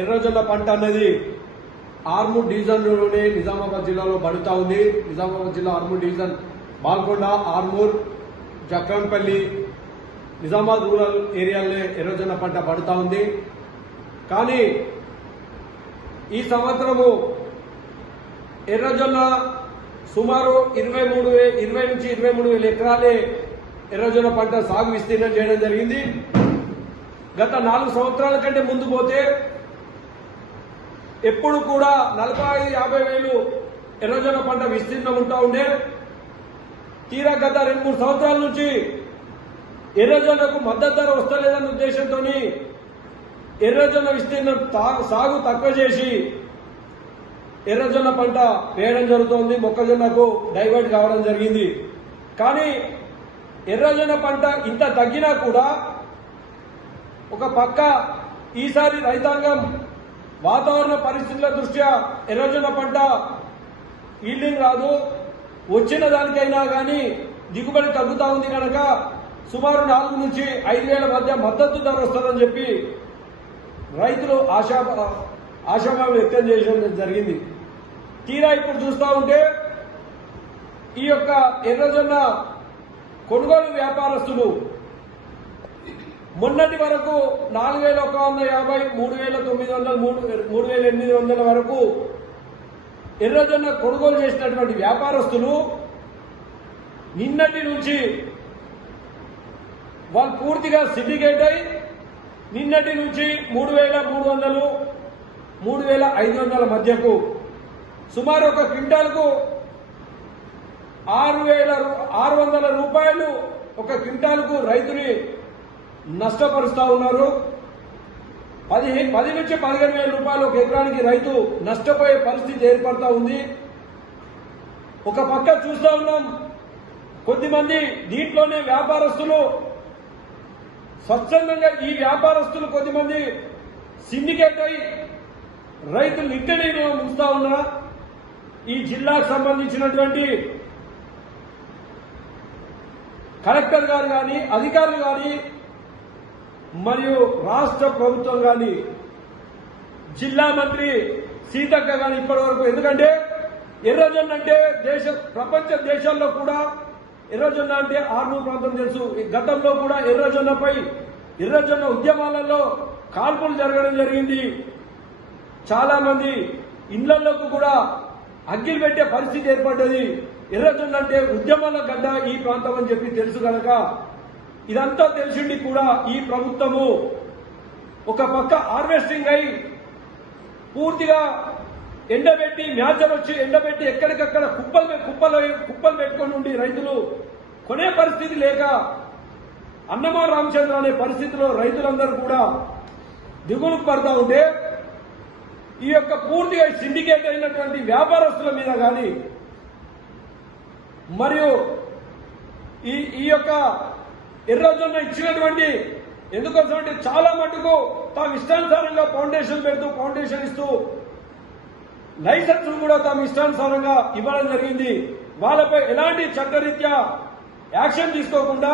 ఎర్రజొన్న పంట అన్నది ఆర్మూర్ డివిజన్లోనే నిజామాబాద్ జిల్లాలో పడుతూ ఉంది. నిజామాబాద్ జిల్లా ఆర్మూర్ డివిజన్ బాల్కొండ, ఆర్మూర్, జక్రంపల్లి, నిజామాబాద్ రూరల్ ఏరియాలో ఎర్రజొన్న పంట పడుతూ ఉంది. కానీ ఈ సంవత్సరము ఎర్రజొన్న సుమారు 20 నుంచి 23,000 ఎకరాలే ఎర్రజొన్న పంట సాగు విస్తీర్ణం చేయడం జరిగింది. గత 4 సంవత్సరాల కంటే ముందు పోతే ఎప్పుడు కూడా 45-50 వేలు ఎర్రజొన్న పంట విస్తీర్ణం ఉంటా ఉండే. తీరా గత 2-3 సంవత్సరాల నుంచి ఎర్రజొన్నకు మద్దతు ధర వస్తలేదన్న ఉద్దేశంతో ఎర్రజొన్న విస్తీర్ణం సాగు తక్కువ చేసి ఎర్రజొన్న పంట వేయడం జరుగుతోంది. మొక్కజొన్నకు డైవర్ట్ కావడం జరిగింది. కానీ ఎర్రజొన్న పంట ఇంత తగ్గినా కూడా ఒక పక్క ఈసారి రైతాంగం వాతావరణ పరిస్థితుల దృష్ట్యా ఎర్రజొన్న పంట ఈల్డింగ్ రాదు, వచ్చిన దానికైనా కానీ దిగుబడి తగ్గుతా ఉంది కనుక సుమారు 4 నుంచి 5 వేల మధ్య మద్దతు ధర వస్తుందని చెప్పి రైతులు ఆశాభావం వ్యక్తం చేయడం జరిగింది. తీరా ఇప్పుడు చూస్తూ ఉంటే ఈ యొక్క ఎర్రజొన్న కొనుగోలు వ్యాపారస్తులు మొన్నటి వరకు 4,150, 3,900, 3,800 వరకు ఎర్రజొన్న కొనుగోలు చేసినటువంటి వ్యాపారస్తులు నిన్నటి నుంచి వాళ్ళు పూర్తిగా సిండికేట్ అయి నిన్నటి నుంచి 3,300, 3,500 మధ్యకు సుమారు ఒక క్వింటాల్కు 6,600 రూపాయలు ఒక క్వింటాల్కు రైతుని నష్టపరుస్తా ఉన్నారు. 10 నుంచి 15,000 రూపాయలు ఒక ఎకరానికి రైతు నష్టపోయే పరిస్థితి ఏర్పడతా ఉంది. ఒక పక్క చూస్తా ఉన్నాం, కొద్దిమంది దీంట్లోనే వ్యాపారస్తులు స్వచ్ఛందంగా ఈ వ్యాపారస్తులు కొద్దిమంది సిండికేట్ అయి రైతులు నిట్టనీరు ముంచుతా ఉన్నా. ఈ జిల్లాకు సంబంధించినటువంటి కలెక్టర్ గారు కానీ, అధికారులు కానీ, మరియు రాష్ట్ర ప్రభుత్వం కానీ, జిల్లా మంత్రి సీతక్క కానీ ఇప్పటి వరకు, ఎందుకంటే ఎర్రజొన్న అంటే ప్రపంచ దేశాల్లో కూడా ఎర్రజొన్న అంటే ఆర్మూర్ ప్రాంతం తెలుసు. గతంలో కూడా ఎర్రజొన్న ఉద్యమాలలో కాల్పులు జరగడం జరిగింది. చాలా మంది ఇళ్లలోకి కూడా అగ్గిలు పెట్టే పరిస్థితి ఏర్పడ్డది. ఎర్రజొన్న అంటే ఉద్యమాల గడ్డ ఈ ప్రాంతం అని చెప్పి తెలుసు కనుక ఇదంతా తెలిసిండి కూడా ఈ ప్రభుత్వము ఒక పక్క హార్వెస్టింగ్ అయి పూర్తిగా ఎండబెట్టి మ్యాచర్ వచ్చి ఎండబెట్టి ఎక్కడికక్కడ కుప్పలు పెట్టుకొని ఉండి రైతులు కొనే పరిస్థితి లేక అన్నమా రామచంద్ర అనే పరిస్థితిలో రైతులందరూ కూడా దిగులు పడతా ఉంటే ఈ యొక్క పూర్తిగా సిండికేట్ అయినటువంటి వ్యాపారస్తుల మీద కానీ మరియు ఈ యొక్క ఎర్రజొన్న ఇచ్చినటువంటి ఎందుకోసమంటే చాలా మటుకు తాము ఇష్టానుసారంగా ఫౌండేషన్ ఇస్తూ లైసెన్స్ కూడా తాము ఇష్టానుసారంగా ఇవ్వడం జరిగింది. వాళ్ళపై ఎలాంటి చట్టరీత్యా యాక్షన్ తీసుకోకుండా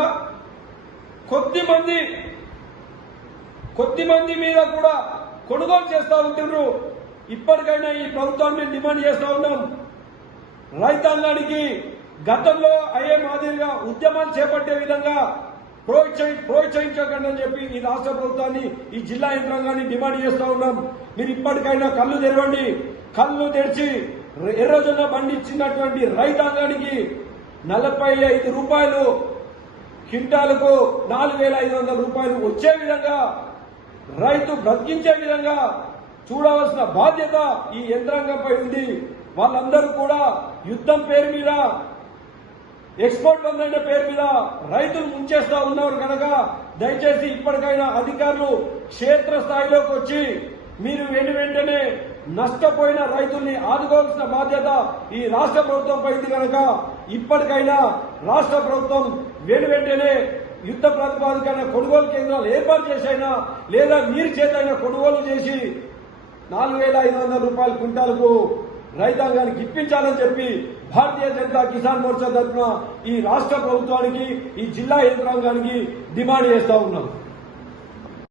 కొద్దిమంది మీద కూడా కొనుగోలు చేస్తూ ఉంటున్నారు. ఇప్పటికైనా ఈ ప్రభుత్వాన్ని డిమాండ్ చేస్తూ ఉన్నాం, రైతాంగానికి గతంలో అయ్యే మాదిరిగా ఉద్యమాలు చేపట్టే విధంగా ప్రోత్సహించకండి అని చెప్పి ఈ రాష్ట్ర ప్రభుత్వాన్ని, ఈ జిల్లా యంత్రాంగాన్ని డిమాండ్ చేస్తూ ఉన్నాం. మీరు ఇప్పటికైనా కళ్ళు తెరవండి. కళ్ళు తెరిచి ఎర్రజొన్న పండించినటువంటి రైతాంగానికి 45 రూపాయలు క్వింటాలకు 4,500 రూపాయలు వచ్చే విధంగా రైతు బ్రతికించే విధంగా చూడవలసిన బాధ్యత ఈ యంత్రాంగంపై ఉంది. వాళ్ళందరూ కూడా యుద్ధం పేరు మీద, ఎక్స్పోర్ట్ బంద్ పేరు మీద రైతులు ముంచేస్తా ఉన్నారు కనుక దయచేసి ఇప్పటికైనా అధికారులు క్షేత్రస్థాయిలోకి వచ్చి మీరు వెంటనే నష్టపోయిన రైతుల్ని ఆదుకోవాల్సిన బాధ్యత ఈ రాష్ట్ర ప్రభుత్వంపై ఉంది కనుక ఇప్పటికైనా రాష్ట్ర ప్రభుత్వం వెంటనే యుద్ధ ప్రాతిపదికన కొనుగోలు కేంద్రాలు ఏర్పాటు చేసైనా లేదా మీరు చేతైనా కొనుగోలు చేసి 4,500 రూపాయల క్వింటాలకు రైతాంగానికి ఇప్పించాలని చెప్పి భారతీయ జనతా కిసాన్ మోర్చా తరఫున ఈ రాష్ట్ర ప్రభుత్వానికి, ఈ జిల్లా యంత్రాంగానికి డిమాండ్ చేస్తా ఉన్నాం.